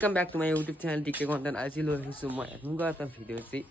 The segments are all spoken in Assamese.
Welcome back to my YouTube channel TK Content. As you know, I got a video. See,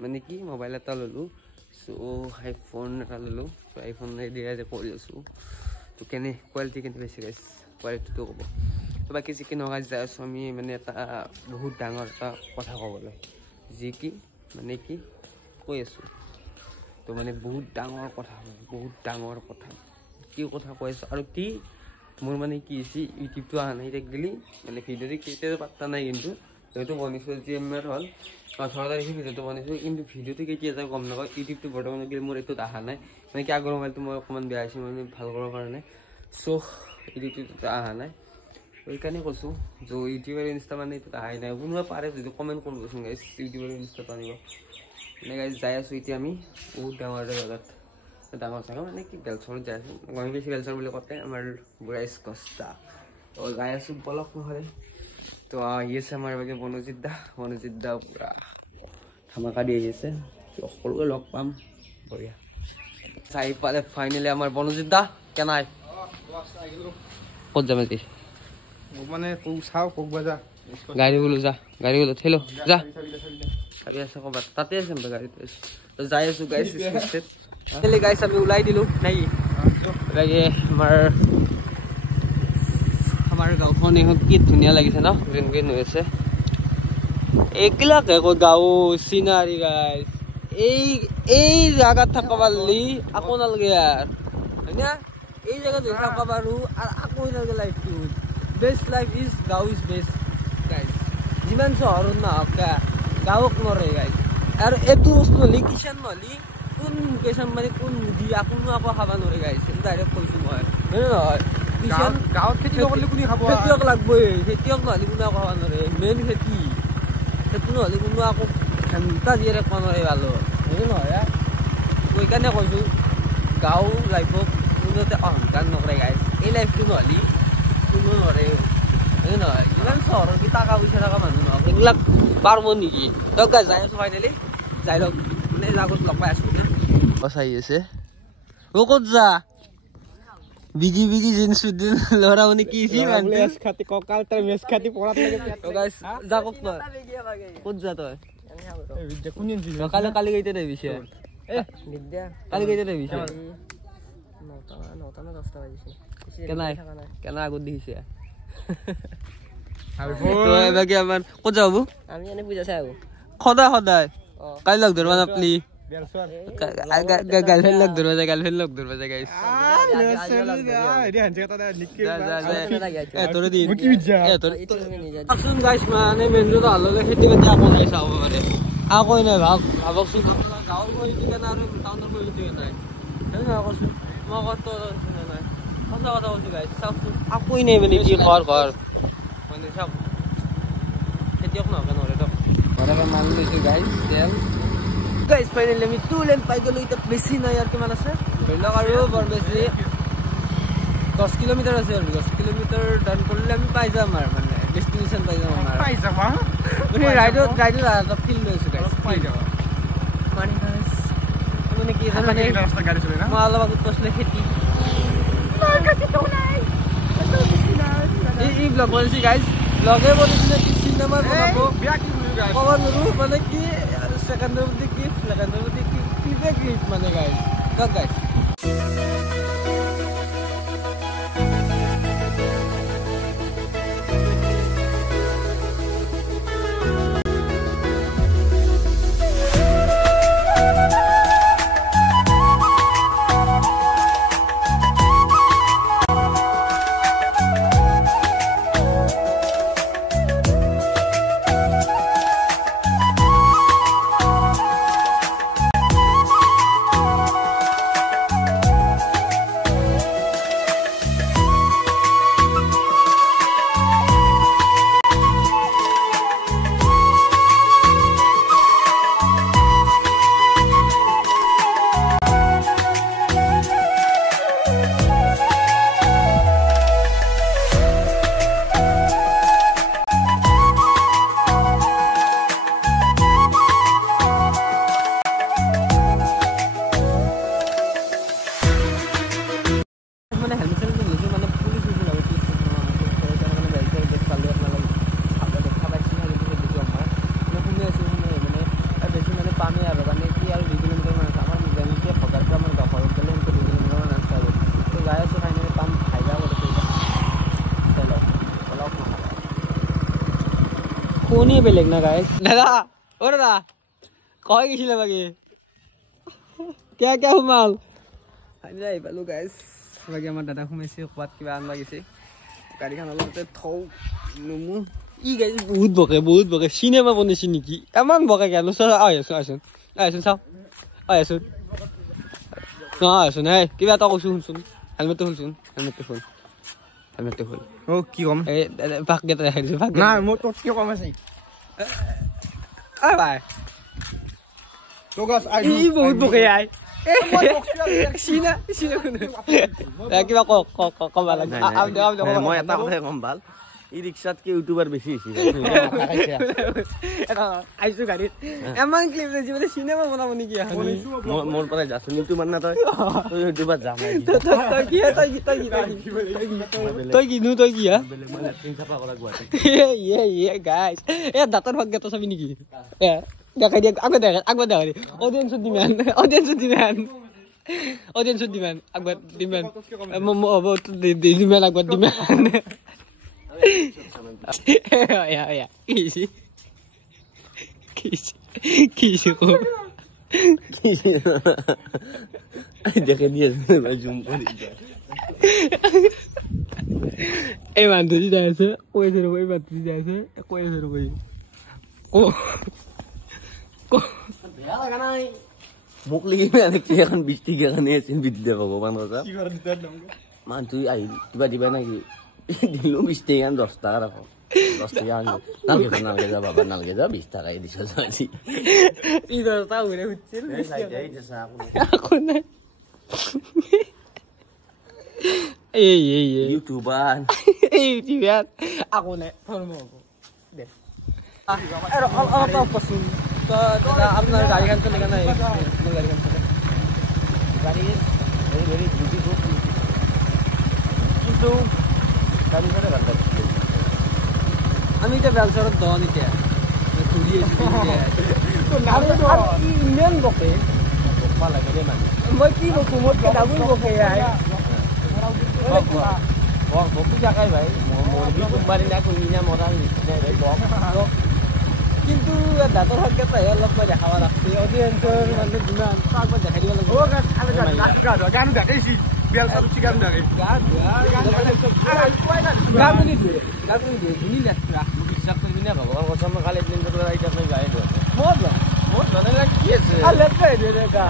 maniki mobile lulu. So iPhone lulu. So iPhone idea is a policy. So can quality can be serious. Quality to go. So बाकी जी के नौका जाए सो मी मैंने ता बहुत डांगर ता कथा कहबले जी की माने की कोई आसो तो माने बहुत डांगर कथा की कथा কৈছ আৰু কি মোৰ মানে কি আছে ইউটিউব তো আনাই দেখলি মানে ভিডিওতে কেতে পাত্তা নাই কিন্তু তো বনিছো যে এমআর হল 18 তারিখে ভিডিওটো বনিছো কিন্তু ভিডিওতে কেতিয়া যায় গম নাপাও ইউটিউব তো বৰ্তমান গলি মোৰ এটো আহা নাই মানে কি আগৰ মোবাইল তো মই অকমান বেয়া আছে মানে ভাল কৰাৰ কাৰণে সো ইউটিউব তো আহা নাই ওইখানে কৈছো যে ইউটিউবৰ ইনষ্টা মানে এটো আহাই নাই কোনোবা পাৰে যদি কমেন্ট কৰিবচোন গাইস ইউটিউবৰ ইনষ্টা পানিব মানে গাইস যাই আছো এতিয়া আমি বহুত ডাঙৰ জায়গাত ডাঙৰ জায়গা মানে কি বেলচৰ যাই আছো গমি বেছি বেলচৰ বুলি কতে আমাৰ বুৰাইস কষ্টা তো যাই আছো বলক নহলে তো ইয়েছে আমাৰ বাগে বনজিত দা পুৰা ধামাকা দি আহিছে সকলোকে লগ পাম বঢ়িয়া চাই পালে ফাইনালি আমাৰ বনজিত দা কেনাই ক'ত যাম আজি মানে চাও কক বাজা গাড়ী বলো থেলো যা গাড়ী আছে কবাত তাতে আছে গাড়ী তো যাই আছো গাইস স্টেট চলে গাইস আমি উলাই দিলো নাই লাগে আমাৰ গাঁওখন এখন কি ধুনীয়া লাগিছে ন গ্ৰীন গ্ৰীন হৈ আছে একলা কো গাঁও সিনারি গাইস এই জায়গা থাকবালি আকো নালগে यार হয়না এই জায়গা দেখা পাবাৰু আৰু আকো নালগে লাইফটো বেস্ট লাইফ ইজ গাঁও ইজ বেস্ট গাইস যিমান চহৰত না হকা গাঁওক নৰে গাইস আৰু এটো বস্তু হলি কিষান নহলি কোন কেছাম মানে কোন মুদি আকনো আকো খাবা নৰে গাইস ডাইৰেক্ট কৈছো মই নহয় কিষান গাঁৱত খেতি কৰিলে কোনি খাব খেতিয়ক লাগবই খেতিয়ক নহলি কোন আকো খাবা নৰে মেইন খেতি সেইটো নহলি কোন আকো ঘন্টা দিৰে কোনৰে ভালো নহয় কই কানে কৈছো গাঁও লাইফক কোনতে অহংকাৰ নকৰে গাইস এই লাইফটো নহলি কোনো নৰে নহয় ইমান চহৰৰ কি টাকা পইচা থকা মানুহ নহয় এইবিলাক পাৰব নেকি তক যাই আছো ফাইনালি যাই লগ মানে লাগত লগ পাই আছো বসাই আছে ও ক'ত যা বিজি জিন্স দিন লৰা মানে কি সি মানে খাতি ককাল তাৰ মেছ খাতি পৰাত লাগে তো গাইস যা ক'ত ক'ত যা তই এই বিদ্যা কোনিন জি কালি গইতে দে বিছে এ বিদ্যা কালি গইতে দে বিছে 9টা 10টা বাজিছে কেনা আগত দিছে আৰু তো এবাকে আমাৰ ক'ত যাব আমি এনে পূজা চাই আহো সদায় কালি লগ ধৰবা নাপলি বেলছৰ গার্লফ্রেন্ড লগ ধরবা যায় গাইস এডি হানছে কথা নিকি তোরে দি কি বিদ্যা আসুন গাইস মানে মেনজো তো আলো খেতি করতে আপন আইসা হবে পারে আ কই না ভাবক সুন গাঁৱৰ কই দিকে না আৰু টাউনৰ কই দিকে নাই না কৈছো মই কত নাই কথা কৈছো গাইস চাওকচোন আকই নাই মানে কি ঘৰ মানে চাওক খেতিয়ক নহয় নৰে তো ঘৰকে মান লৈছে গাইস তেল গাইস ফাইনালি আমি 2 লেন পাই গলো এটা বেছি নাই আর কিমান আছে ধৰিলক আৰু বৰ বেছি 10 কিলোমিটাৰ আছে আৰু 10 কিলোমিটাৰ ডান কৰিলে আমি পাই যাম আৰু মানে ডেস্টিনেশন পাই যাম আমাৰ পাই যাবা মানে ৰাইডত এটা ফিল লৈছো গাইস পাই যাবা মানে গাইস মানে কি মানে ৰাস্তা গাড়ী চলে না মই অলপ আগত কৈছিলে খেতি তো নাই এই ব্লগ বনিছি গাইস ব্লগে বনিছিলে কি সিনেমা বনাবো বিয়া কি বুলি গাইছ কবার নৰু মানে কি সেকেন্ডৰ কি ক্লিপে ক্লিপ মানে গাইস গাইস টোনিয়ে বেলেগ না গাইস দাদা ও দাদা কই গেছিলে বাকি কে কে হুমাল আমি যাই পালো গাইছ বাকি আমাৰ দাদা সোমাইছে ক'বাত কিবা আনবা গৈছে গাড়ীখন অলপতে থওঁ নমু ই গাইস বহুত বকে সিনেমা বনাইছে নেকি এমান বকে গেল আইছোন চাও আইছোন হে কিবা এটা কৈছো শুনছোন হেলমেটটো খুলছোন হেলমেটটো খুল ও কি কম এই পাক গেটা দেখাইছো পাক না মোৰ তোত কি কম আছে আ ভাই তো গাছ ই বহুত বকে আই সিনা কিবা কবা লাগে মই এটা কথাই কম ভাল ই ৰিক্সাত কি ইউটিউবাৰ বেছি হৈছে আইছো গাড়ীত এমান ক্লিপ লৈছি মানে চিনেমা বনাব নেকি মোৰ পৰা যাচোন ইউটিউবাৰ না তই ইউটিউবাৰ যাম তই কি হা চাফা কৰা গুৱাহাটী গাইছ এ দাঁতৰ ভাগ গেটা চাবি নেকি দেখাই দিয়া আগত দেখা অডিয়েন্সত দিমান আগত দিমান আগত দিমান দেখে দিয়ে জুম কৰি এই মানুহ যাই আছে কৈ আছে ৰ'ব এই মানুহ যাই আছে কৈ আছে ৰ'ব মোক লাগি এখন 20 টকীয়া কাৰণে আছিল বিদ্যা ভগৱান কথা মানুহ আহিল কিবা দিবা নেকি দিলো 20 টকা 10 টকা ৰাখো 10 টকা নালগে যা বাবা নালগে যা 20 টকাই দিছ আজি ই দৰটা উৰে উঠিছিল এই ইউটিউবাৰ আকৌ নাই ফৰ্ম হ'ব দে অলপ কচোন আপনার গাড়িখান চলে কেন গাড়িখান চলে গাড়ি ভেরি বিউটিফুল কিন্তু গাড়ি করে রাখতে আমি এটা ব্যবসার দন এটা ইমান বকে বকবা লাগে রে মানে মই কি বকো মোৰ কেডাবুল বকে বকু জাকাই ভাই মৰবি কোম্পানি না কোনদিনা মৰা নিচিনা ভাই বক কিন্তু দাঁতৰ ভাগ কেইটা অলপ মই দেখাব লাগছে অডিয়েন্সৰ মানে যিমান আগত দেখাই দিব লাগিব গান দেখাইছি বেল চালুচি গান দেখাই গাবুনি দিয়ে ধুনি লেট্ৰা বিশ্বাস কৰিবি না ভগৱান কসম কালি দিন তো আইতা মই গায় দো মোৰ জনালে কি আছে লেট্ৰাই দিয়ে গা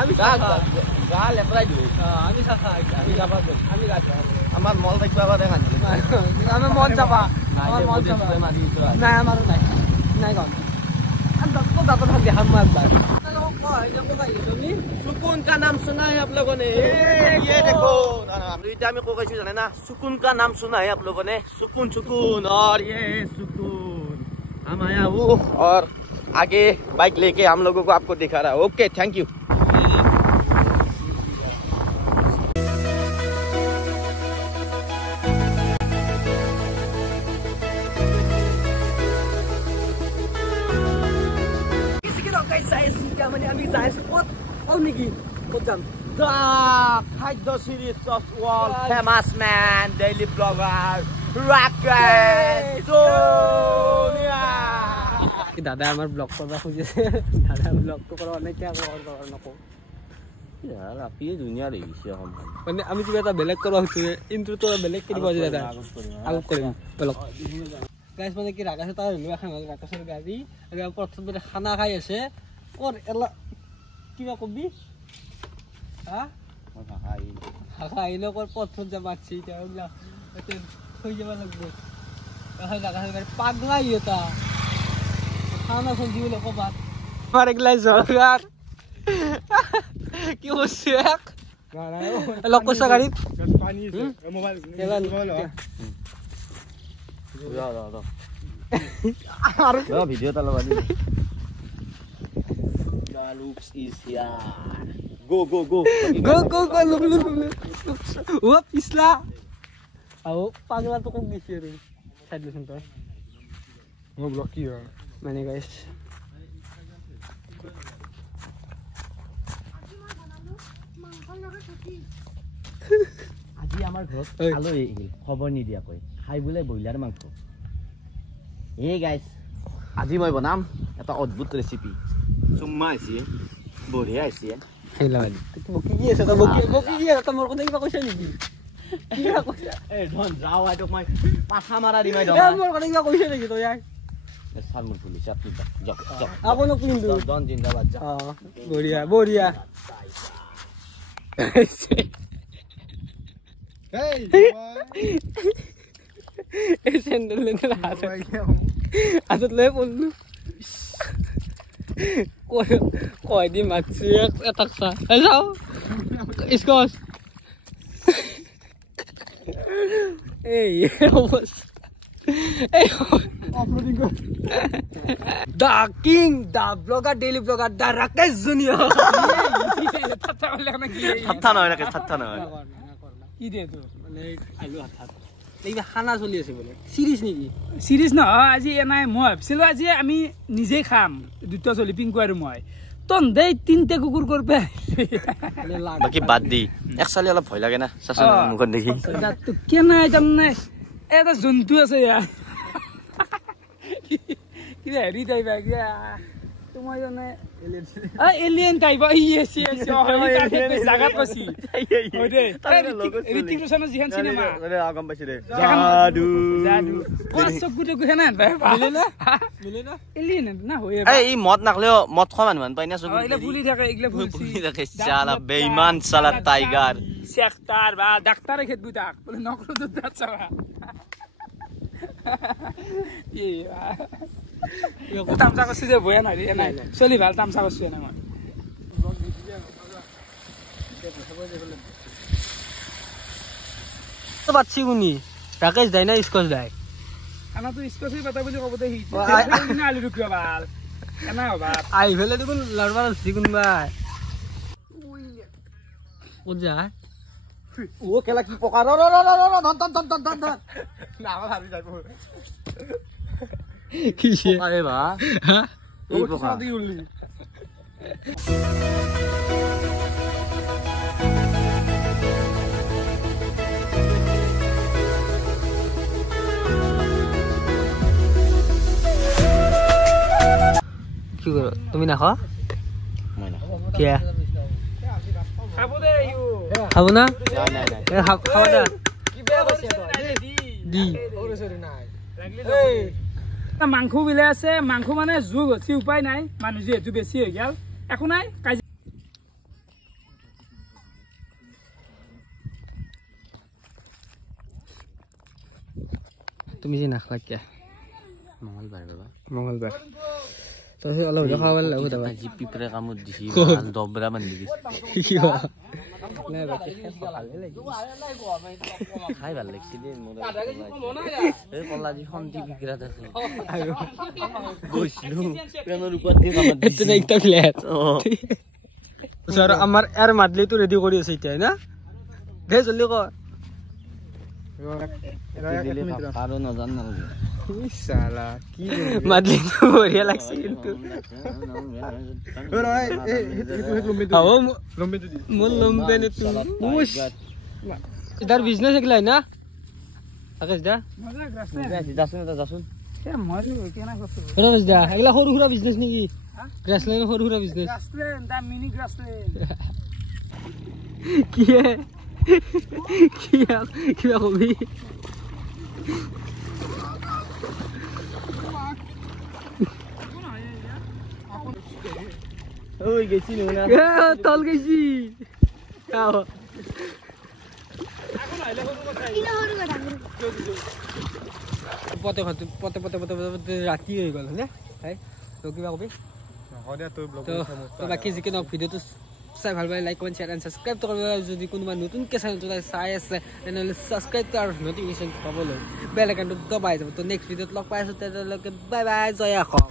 আমি গা লেট্ৰাই দিও আমি চাফা আমি যাবা আমি গাছা আমাৰ মল থাকিবা বাদে কান্দি আমি মন চাবা আমাৰ মন চাবা নাই আমাৰো নাই গান तो दादा भाग दे हम मार बार सुकून का नाम सुना है आप लोगों ने ये देखो में को कैसे जाने ना सुकून का नाम सुना है आप लोगों ने सुकून और ये सुकून हम आया वो और आगे बाइक लेके हम लोगों को आपको दिखा रहा है ओके थैंक यू আমি যাই আছো ক'ত নেকি ক'ত যাম খাদ্য series of world famous man daily blogger Rakesh Sonia দাদা আমার ব্লগ করবা খুঁজেছে দাদা ব্লগটো কৰা অনেকে নকওঁ আপনি দুনিয়া দেখিছে মানে আমি কিবা এটা বেলেগ কৰা হৈছে ইন্ট্ৰোটো বেলেগ কৰিব আছে দাদা আগত কৰিম ব্লগ গাইছ মানে কি ৰাকেশে তাৰ লৈ এখন ৰাকেশৰ গাড়ী আৰু প্ৰথম খানা খাই আছে और एला কিবা কবি হা হাকা আইলো কর পথত যাবাছি তাহলে এতে হই যাবা লাগবে তাহলে জায়গা পাগলা ইটা খানা সব দিলে কবাত আমার একলা জগার কি হচ্ছে এক লকসা গাড়ি পানি মোবাইল আর ভিডিও তালা বাদি Loops is here. Go. Look. Wah, pisla. Aku pagla to kung gisiri. Side listen to. Mo block ya. Mane guys. আজি আমাৰ ঘৰত আলহী আহিল খবৰ নিদিয়া কই খাই বলে বইলাৰ মাংস Hey guys, আজি মই বনাম এটা অদ্ভুত ৰেচিপি চুম্মা আছে বঢ়িয়া আছে হেলা বকি কি আছে বকি কি আছে মোৰ কথা কিবা কৈছা নেকি কিবা কৈছা এই ধন যাও আই তোক মই পাঠা মাৰা দিমাই ধন মোৰ কথা কিবা কৈছা নেকি তই সার মুর পুলিশ আপনি জক জক আপোন কিন্তু ধন জিন্দাবাদ যা বঢ়িয়া বঢ়িয়া এই স্যান্ডেল নে হাতে হাতত লৈ পড়লু কয় দি মাছি এটা চা যাও ইসকস এই অবস্থা এই অফরোডিং কর the king the blogger daily blogger the Rakesh junior তাতা বলে না কি থাথা নয় কি দে তো মানে আইলো হাত এইবা খানা চলি আছে বলে সিরিজ নেকি সিরিজ নহয় আজি এনাই মই ভাবছিলো আজি আমি নিজে খাম দুটা চলি পিংকু আৰু মই তন দেই তিনটা কুকুৰ কৰবে বাকি বাদ দি একচালি অলপ ভয় লাগে না চাচোন মুখত দেখি তো কেনে তাৰমানে এটা জন্তু আছে ইয়াৰ কিবা হেৰি টাইপ কিবা তোমাৰ জানে এলিয়েন টাইপ ইয়েস ইয়েস জাগাত পাছি ওদে ঋতিক ৰোশনৰ যিখন সিনেমা আগম পাইছে দে জাদু জাদু পছক গুটে গুহে না মিলে না এলিয়েন না হয় এই মদ নাখলেও মদ খোৱা মানুহ পাই না চকু এগলা ভুলি থাকে এগলা ভুলি থাকে শালা বেঈমান শালা টাইগার সেক্টার বা ডাক্তারে খেত বুটাক বলে নকলো দুধ চাওয়া তামসা করছি যে বয়া নাই রে নাই চলি ভাল তামসা করছি না মই তো বাচ্চি গুনি রাকেশ দাই না ইসকস দাই খানা তো ইসকসই পাতা বলি কবতে হি না আলু রুকিয়া ভাল কেনা হবা আই ফেলে দেখুন লড়বার সিগুন ভাই ও যা ও কেলা কি পকা র র র র ধন না আমার ভাবি যাইবো কিসে আরে বা হ্যাঁ এই পকা দি উল্লি কি করো তুমি না খাও মই না কিয়া খাবো দে ইউ খাবো না নাই খাওয়া দা কি বেয়া করছে তো দি ওরে সরি নাই এই মাংস বিলে আছে মাংস মানে জুগ আছে উপায় নাই মানুহ যেহেতু বেছি হৈ গেল একো নাই তুমি যে নাখলা কিয়া মঙ্গলবার বাবা মঙ্গলবার তো অলপ খাওয়া ভাল লাগো দাবা আজি পিপৰে কামত দিছি ভাল দবৰা বান্ধি দিছি নাই বাকি ভালে লাগি খাই ভাল লাগছি দে মোৰ এই কলাজি শান্তি বিক্ৰাত আছে গৈছিলো প্ৰেমৰ ওপৰত দি কামত এটো না একটা ফ্ল্যাট স্যাৰ আমাৰ এৰ মাদলি তো ৰেডি কৰি আছে এতিয়া না দে জলদি ক কারো নজান না শালা কি মাদলি তো বঢ়িয়া লাগছে কিন্তু আও মোর লম্বে নে তুই মুশ ইদার বিজনেস একলাই না আকাশ দা মজা গ্রাসলে যাচোন এ মজা কেনা করতে আকাশ দা এগলা সৰু সুৰা বিজনেস নেকি গ্ৰাসলেন সৰু সুৰা বিজনেস গ্রাসলে দা মিনি গ্রাসলে কি কিবা কবি ওই গেছি না তল গেছি পতে পতে পতে পতে পতে ৰাতি হৈ গ'ল হয়নে তো কিবা কবি তো বাকী যিকি নহওক ভিডিঅ'টো চাই ভাল পালে like comment share and subscribe কৰিব যদি কোনোবা নতুনকৈ চেনেলটো চাই আছে তেনেহ'লে ছাবস্ক্ৰাইব আৰু নটিফিকেশ্যন পাবলৈ বেল আইকনটো দবাই যাব তো নেক্সট ভিডিঅ'ত লগ পাই আছোঁ তেতিয়ালৈকে বাই বাই জয় অসম।